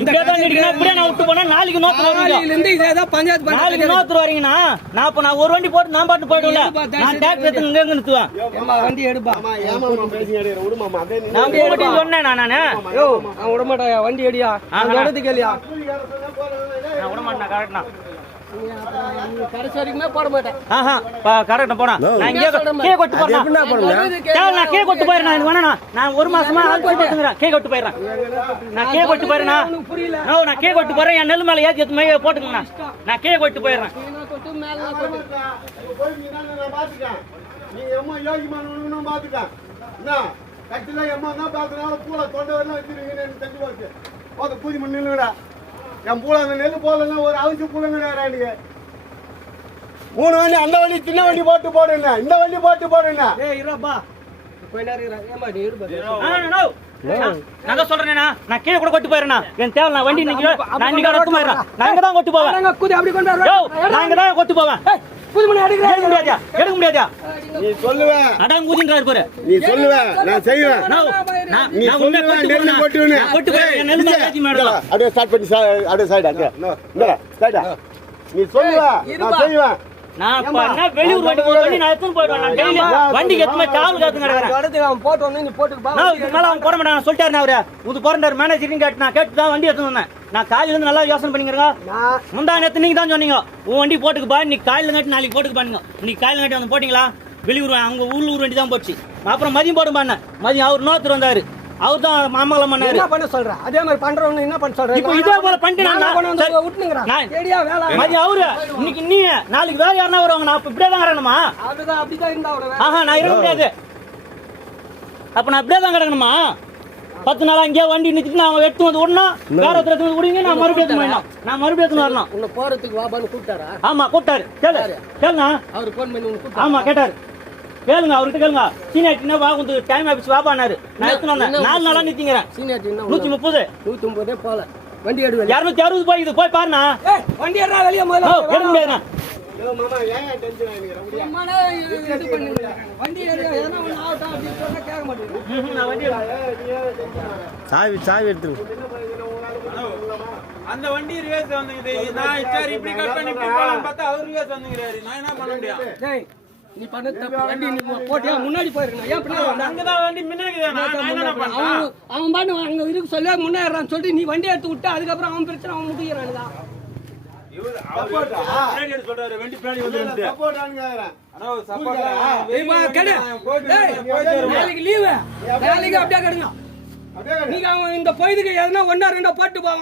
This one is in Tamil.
இப்படியே நீடிக்கணும். இப்படியே நான் விட்டு போனா நாளைக்கு நோத்து வருவீங்க. நாளைக்கு நோத்து வரீங்கன்னா நான் இப்ப நான் ஒரு வண்டி போட்டு நான் பாட்டு போயிடுவேன். நான் டிராக்டர் எடுத்து இங்க நிறுத்துவேன். வண்டி எடுப்பா. நான் போட்டு சொன்னேன் நானு. விட மாட்டாயா வண்டி அடியா இடத்துக்கு கேளியா நான் விட மாட்டேன். கரெக்டா கடைசி வரைக்குமே போட மாட்டேன். கரெக்டா போனா நான் கே கொட்டு போறேன். நான் கே கொட்டு போயிடுறேன். எனக்கு வேணா நான் ஒரு மாசமா கே கொட்டு போயிடுறேன். நான் கே கொட்டு போயிடுறேன். நான் கே கொட்டு போறேன். என் நெல் மேல ஏத்தி எடுத்து போட்டுக்கண்ணா. நான் கே கொட்டு போயிடுறேன். என் பூல அந்த நெல் போலன்னா ஒரு அவசியம் பூலங்க மூணு வண்டி அந்த வண்டி சின்ன வண்டி போட்டு போடுங்க. இந்த வண்டி போட்டு போடுங்க. நான் சொல்றேன். நான் கீழே கூட கொட்டு போயிடுறேன். என் தேவை நான் வண்டி நிக்க நான் இன்னைக்கு கொட்டு போயிடுறேன். நான் இங்க தான் கொட்டு போவேன். நான் இங்க தான் கொட்டு போவேன். எடுக்க முடியாதா? நீ சொல்லுவ அடம் கூதின்றாரு பாரு. நீ சொல்லுவ நான் செய்வேன். நீ சொல்லுவ நெல் போட்டுவேன். கொட்டு போய் நெல் மேல ஏத்தி மேடலாம். அப்படியே ஸ்டார்ட் பண்ணி அப்படியே சைடு இங்கடா சைடா. நீ சொல்லுவ நான் செய்வேன். நான் பண்ண வெளியூர் வண்டி போய் நான் எத்தனை போய்டுவேன். நான் டெய்லி வண்டிக்கு எத்தனை சாவு காத்து நடக்கறேன். இடத்துக்கு அவன் போட்டு வந்து நீ போட்டுக்கு பா. நான் இதுக்கு மேல அவன் போற மாட்டான் சொல்லிட்டாரு. அவரு உது போறண்டார் மேனேஜரிங் கேட்டு நான் கேட்டு தான் வண்டி எடுத்து வந்தேன். நான் காலையில இருந்து நல்லா யோசனை பண்ணிக்கிறேங்க. முந்தா நேத்து நீங்க தான் சொன்னீங்க உன் வண்டி போட்டுக்கு பா. நீ காலையில காட்டி நாளைக்கு போட்டுக்கு பாருங்க. நீ காலையில காட்டி வந்து போட்டீங்களா? வெளியூர் அங்க உள்ளூர் வண்டி தான் போச்சு. அப்புறம் மதியம் போடும் பாருங்க. மதியம் அவர் நோத்தர் வந்தாரு. அவர் தான் மாமங்கலம் பண்ணாரு. என்ன பண்ண சொல்ற? அதே மாதிரி பண்றவங்க என்ன பண்ண சொல்ற? இப்போ இதே போல பண்ணிட்டு நான் விட்டுங்கறேன். கேடியா வேலை. மதியம் அவரு இன்னைக்கு நீ நாளைக்கு வேற யாரனா வருவாங்க. நான் இப்படியே தான் வரணுமா? அதுதான் அப்படிதான் இருந்தா அவட. நான் இருக்க முடியாது. அப்ப நான் அப்படியே தான் கிடக்கணுமா? 10 நாள் அங்கேயே வண்டி நிறுத்திட்டு நான் எடுத்து வந்து விடணும். வேற ஒருத்தர் எடுத்து விடுங்க. நான் மறுபடியும் எடுத்து வரணும். நான் மறுபடியும் எடுத்து வரணும். உன்னை போறதுக்கு வாபான்னு கூப்பிட்டாரா? ஆமா கூப்பிட்டாரு. கேளுங்க. அவர் போன் பண்ணி உனக்கு கூப்பிட்டாரா? ஆமா கேட்டாரு. கேளுங்க அவர்கிட்ட கேளுங்க. சீனியர்னா வா வந்து டைம் ஆஃபீஸ் வாபானாரு. நான் எடுத்து வந்தேன். 4 நாளா நிறுத்திங்கறேன். சீனியர் 130 150 போல வண்டி எடுவே. 260 போய் இது போய் பாருண்ணா. வண்டி ஏறா வெளிய முதல்ல. எடுக்க முடியாதுண்ணா. மாமா ஏன் டென்ஷன் ஆயிக்கிறீங்க? அம்மாடா இது பண்ணீங்க. வண்டி ஏறி எதனா ஒண்ணு ஆவட்டா அப்படி சொன்னா கேட்க மாட்டீங்க. நான் வண்டி சாவி எடுத்துரு. அந்த வண்டி ரிவர்ஸ் வந்துங்குது. நான் சரி இப்படி கட் பண்ணி இப்படி போலாம் பார்த்தா அவர் ரிவர்ஸ் வந்துங்கறாரு. நான் என்ன பண்ண முடியும்? டேய் நீ பண்ண தப்பு. வண்டி நீ போட்டியா முன்னாடி போயிருக்கணும். ஏன் பின்னாடி வந்த? அங்க தான் வண்டி முன்னாடி இருக்குது. நான் என்ன பண்ணேன்? அவன் பாட்டு அங்க இருக்கு சொல்ல முன்னேறான்னு சொல்லிட்டு நீ வண்டி எடுத்து விட்டு அதுக்கு அப்புறம் அவன் பிரச்சனை அவன் முட்டிக்கிறானுடா. சப்போர்ட் பின்னாடி சொல்றாரு வண்டி பின்னாடி வந்துருச்சு. சப்போர்ட்டாங்கறேன். அண்ணா சப்போர்ட் ஏய்மா கேளு. நாளைக்கு லீவு. நாளைக்கு அப்படியே கடுங்க. நீங்க இந்த போயிதுக்கு எதனா 1 2 போட்டு போவாங்க.